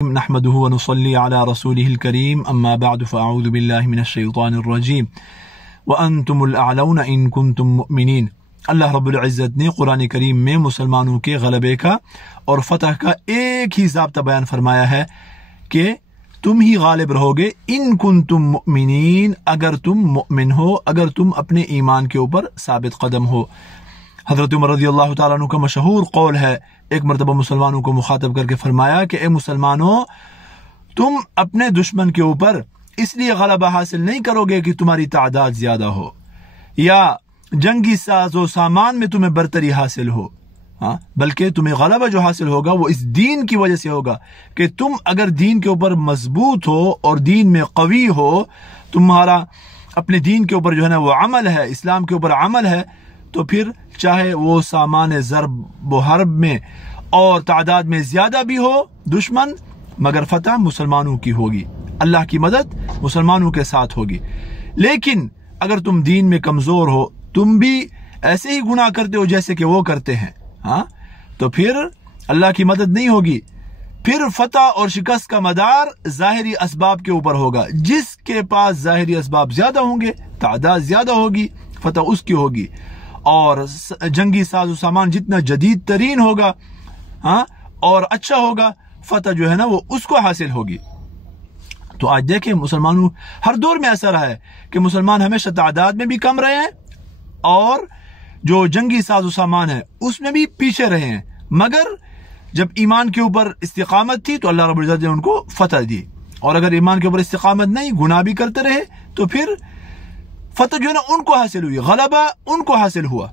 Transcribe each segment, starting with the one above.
नहमदुहु व नुसल्ली अला रसूलिहिल करीम अम्मा बअद फ़अऊज़ु बिल्लाहि मिनश शैतानिर रजीम व अंतुमुल अअलौना इन कुंतुम मुमिनीन। अल्लाह रब्बुल इज़्ज़त ने कुरान करीम में मुसलमानों के गलबे का और फतह का एक ही ज़ाब्ता बयान फरमाया है कि तुम ही गालिब रहोगे इन कुंतुम मुमिनीन, अगर तुम मुमिन हो, अगर तुम अपने ईमान के ऊपर साबित कदम हो। हज़रत उमर रज़ियल्लाहु ताला अन्हु का मशहूर कौल है, एक मरतबा मुसलमानों को मुखातब करके फरमाया कि ए मुसलमानों, तुम अपने दुश्मन के ऊपर इसलिए गलबा हासिल नहीं करोगे कि तुम्हारी तादाद ज्यादा हो या जंगी साजो सामान में तुम्हें बरतरी हासिल हो, हाँ, बल्कि तुम्हें गलबा जो हासिल होगा वो इस दीन की वजह से होगा कि तुम अगर दीन के ऊपर मजबूत हो और दीन में कवी हो, तुम्हारा अपने दीन के ऊपर जो है ना वो अमल है, इस्लाम के ऊपर अमल है, तो फिर चाहे वो सामान ज़रब व हर्ब में और तादाद में ज्यादा भी हो दुश्मन, मगर फतह मुसलमानों की होगी, अल्लाह की मदद मुसलमानों के साथ होगी। लेकिन अगर तुम दीन में कमजोर हो, तुम भी ऐसे ही गुनाह करते हो जैसे कि वो करते हैं, हाँ, तो फिर अल्लाह की मदद नहीं होगी। फिर फतह और शिकस्त का मदार जाहिरी असबाब के ऊपर होगा। जिसके पास जाहिरी असबाब ज्यादा होंगे, तादाद ज्यादा होगी, फतह उसकी होगी, और जंगी साजो सामान जितना जदीद तरीन होगा, हाँ, और अच्छा होगा, फतह जो है ना वो उसको हासिल होगी। तो आज देखें मुसलमानों हर दौर में ऐसा रहा है कि मुसलमान हमेशा तादाद में भी कम रहे हैं और जो जंगी साजो सामान है उसमें भी पीछे रहे हैं, मगर जब ईमान के ऊपर इस्तिकामत थी तो अल्लाह रब्बुल इज़्ज़त ने उनको फतह दी, और अगर ईमान के ऊपर इस्तिकामत नहीं, गुनाह भी करते रहे, तो फिर फतह जो है ना उनको हासिल हुई, गलबा उनको हासिल हुआ।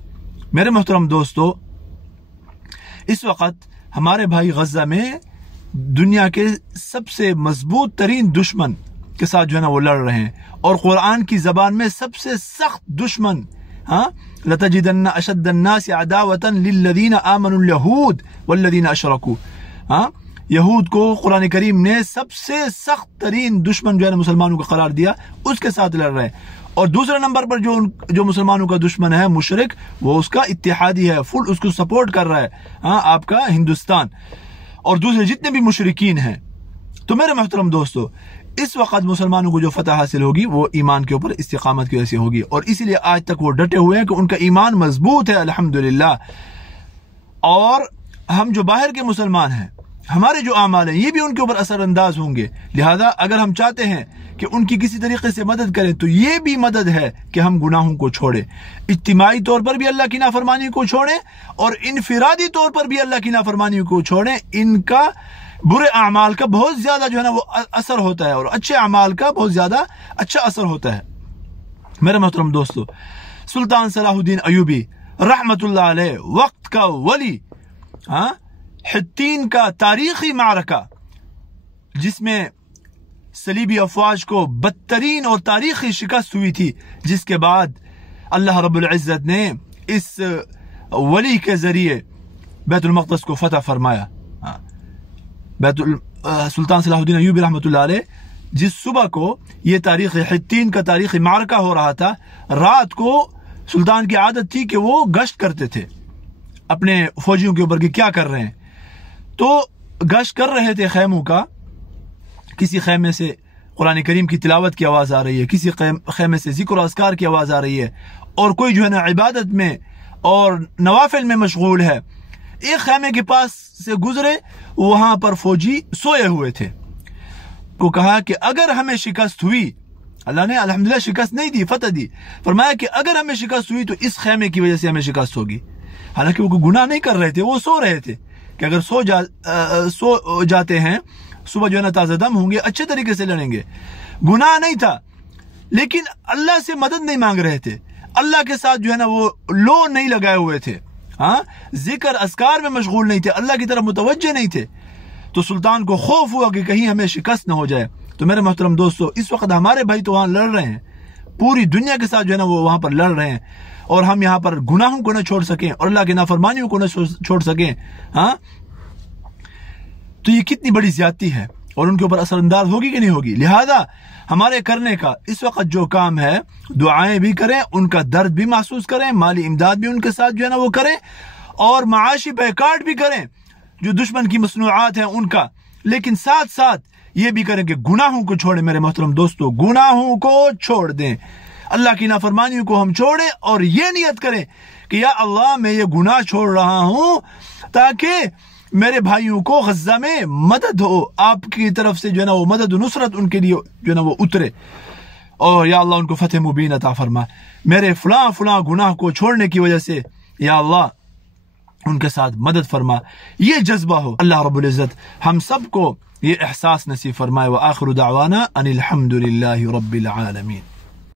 मेरे मोहतरम दोस्तों, इस वक्त हमारे भाई गजा में दुनिया के सबसे मजबूत तरीन दुश्मन के साथ जो है ना वो लड़ रहे हैं, और कुरान की जबान में सबसे सख्त दुश्मन, हाँ, लतजिदन्ना अशद्दन्नासि अदावतन लिल्लज़ीना आमनुल यहूद वल्लज़ीना अशरकू, हाँ, यहूद को कुरान करीम ने सबसे सख्त तरीन दुश्मन जो है ना मुसलमानों का करार दिया, उसके साथ लड़ रहे हैं। और दूसरे नंबर पर जो मुसलमानों का दुश्मन है मुशरिक, वो उसका इत्तेहादी है, फुल उसको सपोर्ट कर रहा है, हाँ, आपका हिंदुस्तान और दूसरे जितने भी मुशरिकीन हैं। तो मेरे मोहतरम दोस्तों, इस वक्त मुसलमानों को जो फतह हासिल होगी वो ईमान के ऊपर इस्तिकामत की वजह से होगी, और इसीलिए आज तक वो डटे हुए हैं कि उनका ईमान मजबूत है, अल्हम्दुलिल्लाह। और हम जो बाहर के मुसलमान हैं, हमारे जो आमाल हैं ये भी उनके ऊपर असरअंदाज होंगे। लिहाजा अगर हम चाहते हैं कि उनकी किसी तरीके से मदद करें, तो ये भी मदद है कि हम गुनाहों को छोड़ें, इज्तिमाई तौर पर भी अल्लाह की नाफरमानी को छोड़ें और इनफिरादी तौर पर भी अल्लाह की नाफरमानी को छोड़ें। इनका बुरे अमाल का बहुत ज्यादा जो है ना वो असर होता है, और अच्छे अमाल का बहुत ज्यादा अच्छा असर होता है। मेरे मोहतरम दोस्तों, सुल्तान सलाहुद्दीन अयूबी रहमतुल्लाह अलैह, वक्त का वली, हाँ, हित्तीन का तारीखी मारका जिसमें सलीबी अफवाज को बदतरीन और तारीखी शिकस्त हुई थी, जिसके बाद अल्लाह रब्बुल इज़्ज़त ने इस वली के जरिए बैतुल मक़दस को फतह फरमाया। सुल्तान सलाहुद्दीन अयूबी रहमतुल्लाह अलैह, जिस सुबह को ये तारीख हित्तीन का तारीखी मारका हो रहा था, रात को सुल्तान की आदत थी कि वो गश्त करते थे अपने फौजियों के ऊपर कि क्या कर रहे हैं। तो गश्त कर रहे थे खैमों का, किसी खैमे से कुरान करीम की तिलावत की आवाज आ रही है, किसी खैमे से जिक्र अस्कार की आवाज आ रही है, और कोई जो है ना इबादत में और नवाफिल में मशगूल है। एक खैमे के पास से गुजरे, वहां पर फौजी सोए हुए थे, को कहा कि अगर हमें शिकस्त हुई, अल्लाह ने अल्हम्दुलिल्लाह शिकस्त नहीं दी, फतह दी, फरमाया कि अगर हमें शिकस्त हुई तो इस खैमे की वजह से हमें शिकस्त होगी। हालांकि वो गुनाह नहीं कर रहे थे, वो सो रहे थे कि अगर सो जाते हैं, सुबह जो है ना ताज़ा दम होंगे, अच्छे तरीके से लड़ेंगे, गुनाह नहीं था। लेकिन अल्लाह से मदद नहीं मांग रहे थे, अल्लाह के साथ जो है ना वो लो नहीं लगाए हुए थे, हाँ, जिक्र अस्कार में मशगूल नहीं थे, अल्लाह की तरफ मुतवज्जे नहीं थे। तो सुल्तान को खौफ हुआ कि कहीं हमें शिकस्त न हो जाए। तो मेरे मोहतरम दोस्तों, इस वक्त हमारे भाई तो वहां लड़ रहे हैं, पूरी दुनिया के साथ जो है ना वो वहां पर लड़ रहे हैं, और हम यहाँ पर गुनाहों को न छोड़ सकें और अल्लाह की नाफरमानियों को न छोड़ सकें, हाँ, तो ये कितनी बड़ी ज्यादती है, और उनके ऊपर असरअंदाज होगी कि नहीं होगी। लिहाजा हमारे करने का इस वक्त जो काम है, दुआएं भी करें, उनका दर्द भी महसूस करें, माली इमदाद भी उनके साथ जो है ना वो करें, और माशी बैकाट भी करें। जो दुश्मन की मसनूआत है उनका लेकिन साथ साथ ये भी करें कि गुनाहों को छोड़ें। मेरे मोहतरम दोस्तों, गुनाहों को छोड़ दें, अल्लाह की नाफरमानियों को हम छोड़ें और ये नियत करें कि या अल्लाह मैं ये गुनाह छोड़ रहा हूं ताकि मेरे भाइयों को गज़ा में मदद हो, आपकी तरफ से जो है ना वो मदद नुसरत उनके लिए जो है ना वो उतरे, और या अल्लाह उनको फतेह मुबीन अता फरमा। मेरे फलां फलां गुनाह को छोड़ने की वजह से या अल्लाह उनके साथ मदद फरमा, ये जज्बा हो। अल्लाह रब्बुल इज़्ज़त हम सबको ये एहसास नसीब फरमाए। व आखिरु दावाना अनिल हम्दुलिल्लाहि रब्बिल आलमीन।